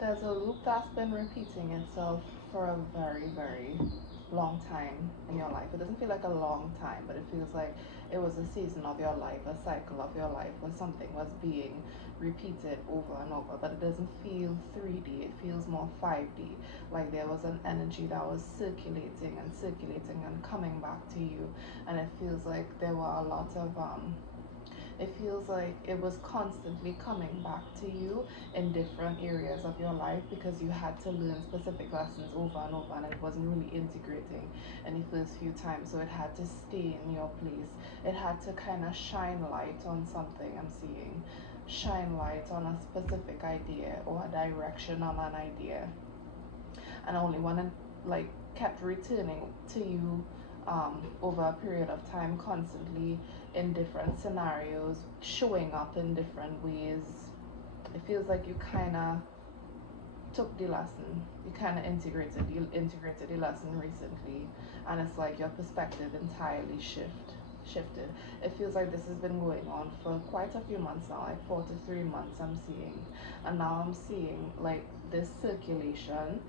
There's a loop that's been repeating itself for a very, very long time in your life. It doesn't feel like a long time, but it feels like it was a season of your life, a cycle of your life where something was being repeated over and over, but it doesn't feel 3D, it feels more 5D. Like there was an energy that was circulating and coming back to you, and it feels like there were a lot of it feels like it was constantly coming back to you in different areas of your life because you had to learn specific lessons over and over, and it wasn't really integrating in the first few times, so it had to stay in your place. It had to kind of shine light on something. I'm seeing shine light on a specific idea or a direction on an idea, and only when it like kept returning to you over a period of time, constantly in different scenarios, showing up in different ways. It feels like you kind of took the lesson, you integrated the lesson recently, and it's like your perspective entirely shifted. It feels like this has been going on for quite a few months now, like 4 to 3 months I'm seeing, and now I'm seeing like this circulation.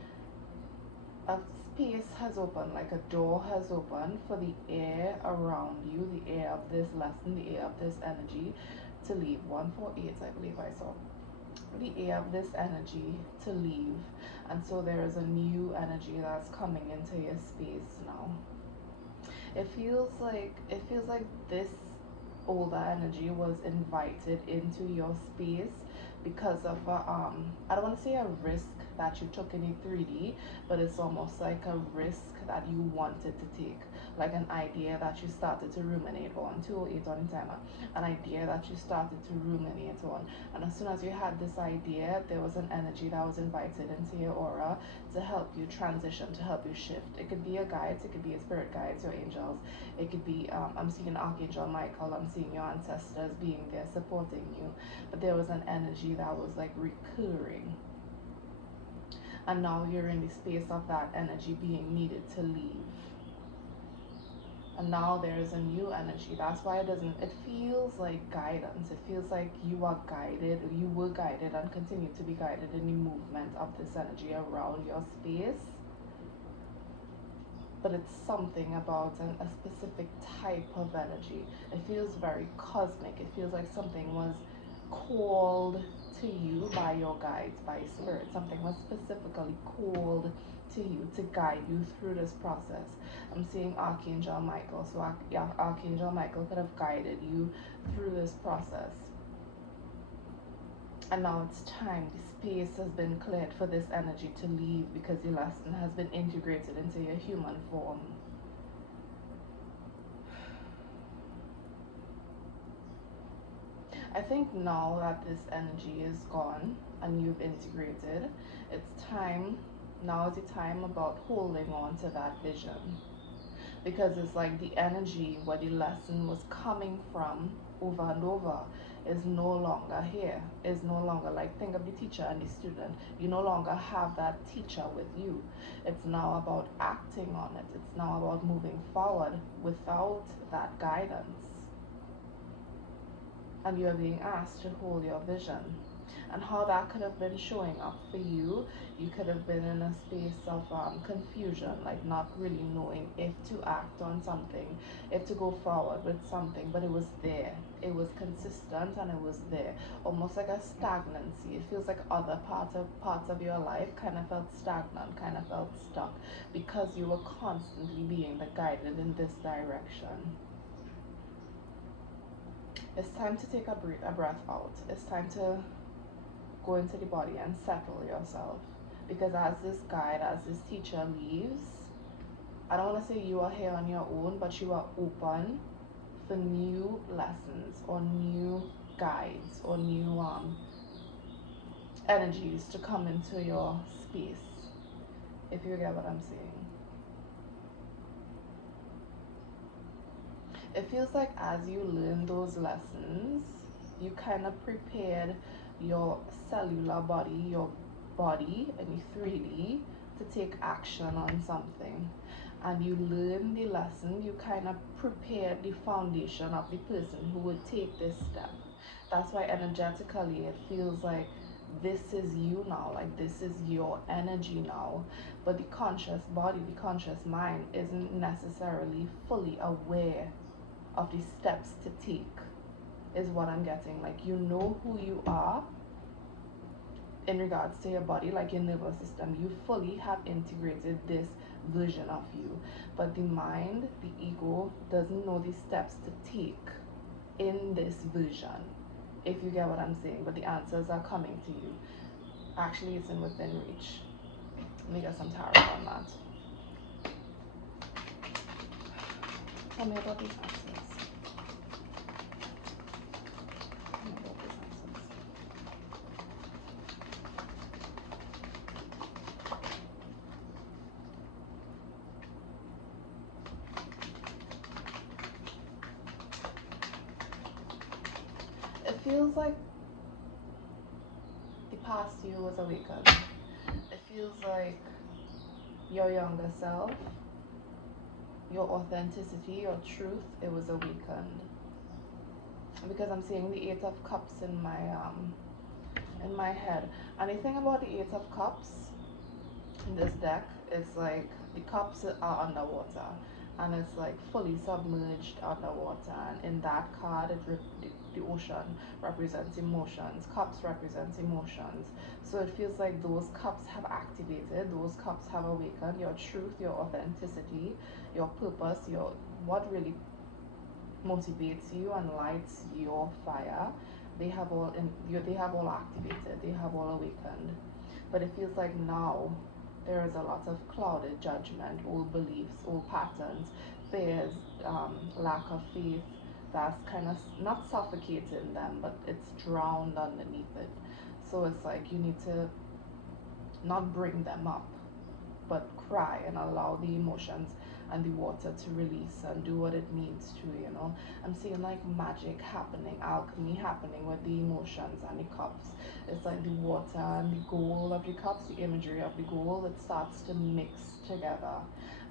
A space has opened, like a door has opened for the air around you, the air of this lesson, the air of this energy to leave. 148, I believe I saw. The air of this energy to leave. And so there is a new energy that's coming into your space now. It feels like this older energy was invited into your space because of I don't want to say a risk that you took in a 3D, but it's almost like a risk that you wanted to take, like an idea that you started to ruminate on. 208 on the timer. An idea that you started to ruminate on, and as soon as you had this idea, there was an energy that was invited into your aura to help you transition, to help you shift. It could be a guide, it could be a spirit guides, your angels. It could be I'm seeing Archangel Michael, I'm seeing your ancestors being there supporting you, but there was an energy that was like recurring, and now you're in the space of that energy being needed to leave, and now there is a new energy. That's why it feels like guidance. It feels like you are guided, you were guided and continue to be guided in the movement of this energy around your space, but it's something about a specific type of energy. It feels very cosmic. It feels like something was called to you by your guides, by spirit. Something was specifically called to you to guide you through this process. I'm seeing Archangel Michael. So yeah, Archangel Michael could have guided you through this process. And now it's time. The space has been cleared for this energy to leave because the lesson has been integrated into your human form. I think now that this energy is gone and you've integrated, it's time. Now is the time about holding on to that vision, because it's like the energy where the lesson was coming from over and over is no longer here, is no longer, like, think of the teacher and the student. You no longer have that teacher with you. It's now about acting on it. It's now about moving forward without that guidance, and you're being asked to hold your vision. And how that could have been showing up for you, you could have been in a space of confusion, like not really knowing if to act on something, if to go forward with something, but it was there. It was consistent and it was there, almost like a stagnancy. It feels like other parts of your life kind of felt stagnant, kind of felt stuck, because you were constantly being guided in this direction. It's time to take a breath out. It's time to go into the body and settle yourself. Because as this guide, as this teacher leaves, I don't want to say you are here on your own, but you are open for new lessons or new guides or new energies to come into your space, if you get what I'm saying. It feels like as you learn those lessons, you kind of prepared your cellular body, your body in 3D to take action on something. And you learn the lesson, you kind of prepared the foundation of the person who would take this step. That's why energetically it feels like this is you now, like this is your energy now. But the conscious body, the conscious mind isn't necessarily fully aware of the steps to take, is what I'm getting. Like, you know who you are in regards to your body, like your nervous system. You fully have integrated this version of you. But the mind, the ego, doesn't know the steps to take in this version, if you get what I'm saying. But the answers are coming to you. Actually, it's in within reach. Let me get some tarot on that. Tell me about these answers. Tell me about these answers. It feels like the past you was awakened. It feels like your younger self, your authenticity, your truth, it was awakened. Because I'm seeing the Eight of Cups in my head. And the thing about the Eight of Cups in this deck is like the cups are underwater, and it's like fully submerged underwater. And in that card, the ocean represents emotions, cups represents emotions. So it feels like those cups have activated, those cups have awakened your truth, your authenticity, your purpose, your what really motivates you and lights your fire. They have all they have all activated, they have all awakened. But it feels like now there is a lot of clouded judgment, old beliefs, old patterns, fears, lack of faith, that's kind of not suffocating them, but it's drowned underneath it. So it's like you need to not bring them up, but cry and allow the emotions and the water to release and do what it needs to, you know. I'm seeing like magic happening, alchemy happening with the emotions and the cups. It's like the water and the gold of the cups, the imagery of the gold, it starts to mix together.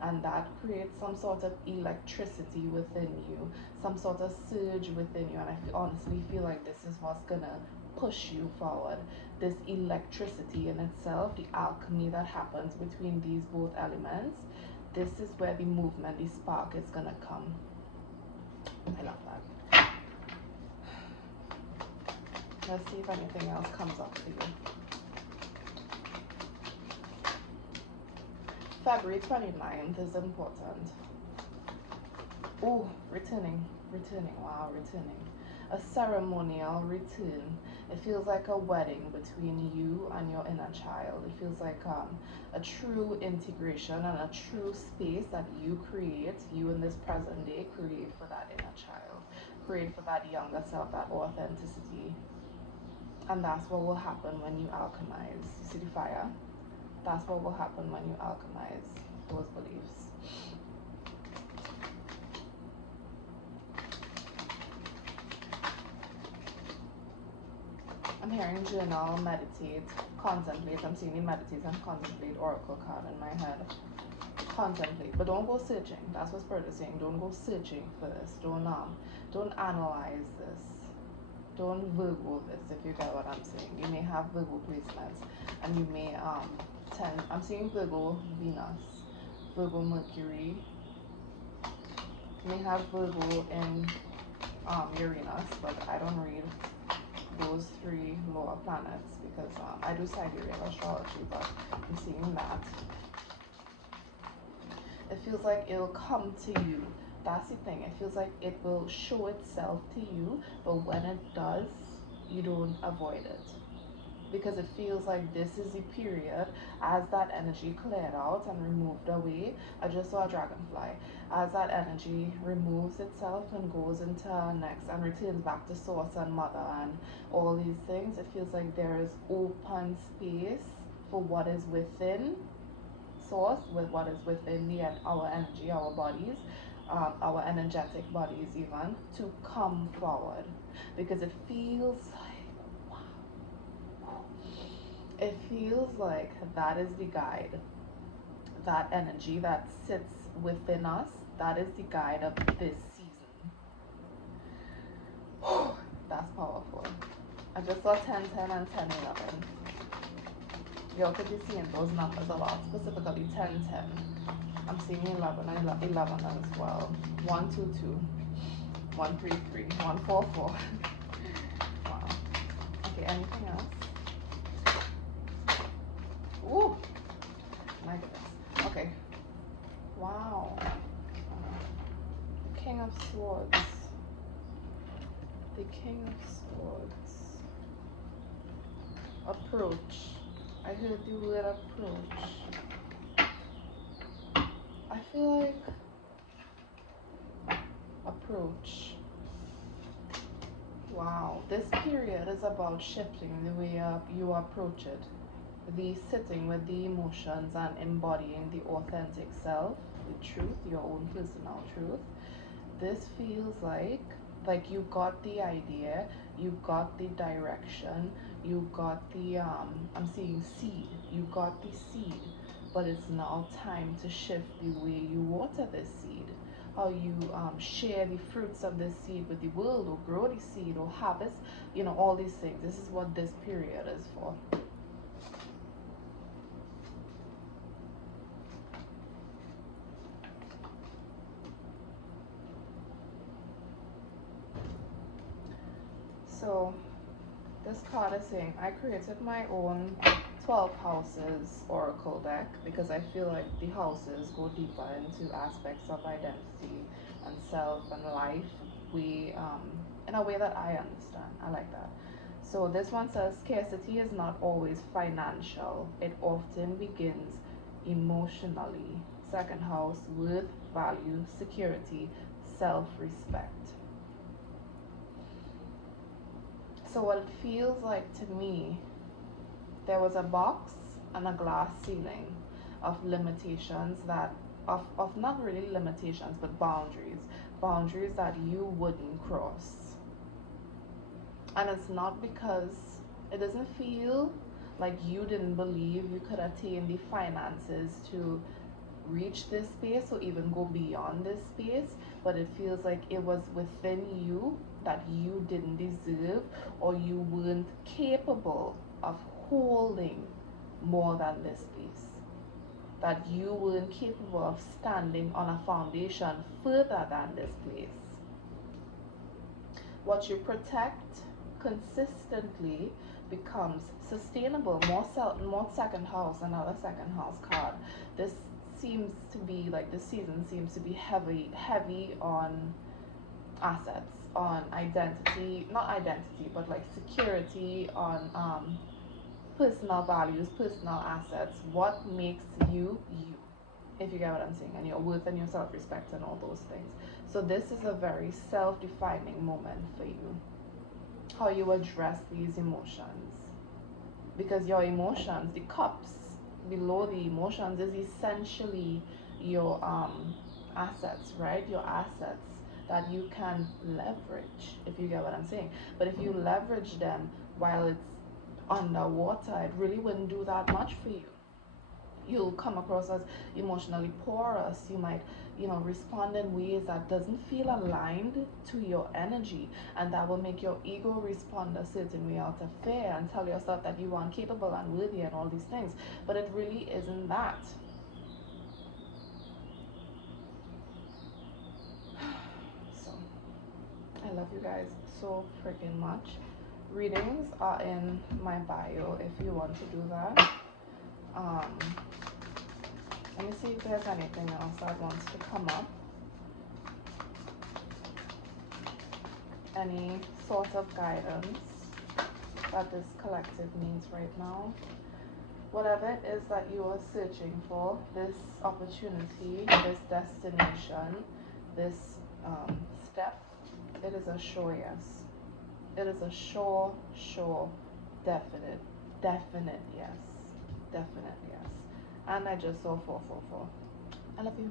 And that creates some sort of electricity within you, some sort of surge within you. And I honestly feel like this is what's gonna push you forward. This electricity in itself, the alchemy that happens between these both elements, this is where the movement, the spark is gonna come. I love that. Let's see if anything else comes up for you. February 29th is important. Oh, returning, wow, returning. A ceremonial return. It feels like a wedding between you and your inner child. It feels like a true integration and a true space that you create, you in this present day create for that inner child, create for that younger self, that authenticity. And that's what will happen when you alchemize. You see the fire? That's what will happen when you alchemize those beliefs. I'm hearing journal, meditate, contemplate. I'm seeing the meditate and contemplate oracle card in my head. Contemplate, but don't go searching. That's what Spirit is saying. Don't go searching for this. Don't analyze this. Don't Virgo this, if you get what I'm saying. You may have Virgo placements, and you may I'm seeing Virgo Venus, Virgo Mercury. You may have Virgo in Uranus, but I don't read those three lower planets because I do sidereal astrology, but I'm seeing that. It feels like it'll come to you. That's the thing. It feels like it will show itself to you, but when it does, you don't avoid it. Because it feels like this is the period as that energy cleared out and removed away. I just saw a dragonfly. As that energy removes itself and goes into next and returns back to source and mother and all these things, it feels like there is open space for what is within source, with what is within our energy, our bodies, our energetic bodies even, to come forward. Because it feels like that is the guide, that energy that sits within us, that is the guide of this season. That's powerful. I just saw 1010 and 1011. Y'all could be seeing those numbers a lot, specifically 1010. I'm seeing 11 and 11 as well. 122, 133, 144. Wow. Okay, anything else? Ooh, my goodness. Okay. Wow. The King of Swords. The King of Swords. Approach. I heard the word approach. I feel like approach. Wow, this period is about shifting the way you approach it. The sitting with the emotions and embodying the authentic self, the truth, your own personal truth. This feels like you got the idea, you got the direction, you got the I'm seeing seed, you got the seed, but it's now time to shift the way you water this seed, how you share the fruits of this seed with the world, or grow the seed, or harvest, all these things. This is what this period is for. So this card is saying, I created my own 12 houses oracle deck because I feel like the houses go deeper into aspects of identity and self and life in a way that I understand. I like that. So this one says, scarcity is not always financial. It often begins emotionally. Second house, worth, value, security, self-respect. So what it feels like to me, there was a box and a glass ceiling of limitations of not really limitations, but boundaries that you wouldn't cross. And it's not because it doesn't feel like you didn't believe you could attain the finances to reach this space or even go beyond this space, but it feels like it was within you that you didn't deserve, or you weren't capable of holding more than this space, that you weren't capable of standing on a foundation further than this place. What you protect consistently becomes sustainable. More second house, another second house card. This seems to be like, the season seems to be heavy on assets, on identity, not identity, but like security, on personal values, personal assets, what makes you you, if you get what I'm saying, and your worth and your self-respect and all those things. So this is a very self-defining moment for you, how you address these emotions, because your emotions, the cups below the emotions, is essentially your assets, right? Your assets that you can leverage, if you get what I'm saying. But if you leverage them while it's underwater, it really wouldn't do that much for you. You'll come across as emotionally porous. You might, respond in ways that doesn't feel aligned to your energy, and that will make your ego respond a certain way out of fear and tell yourself that you aren't capable and worthy and all these things. But it really isn't that. So I love you guys so freaking much. Readings are in my bio if you want to do that. Let me see if there's anything else that wants to come up. Any sort of guidance that this collective needs right now. Whatever it is that you are searching for, this opportunity, this destination, this step, it is a sure yes. It is a sure, definite yes. Definite yes. And I just saw 444. I love you.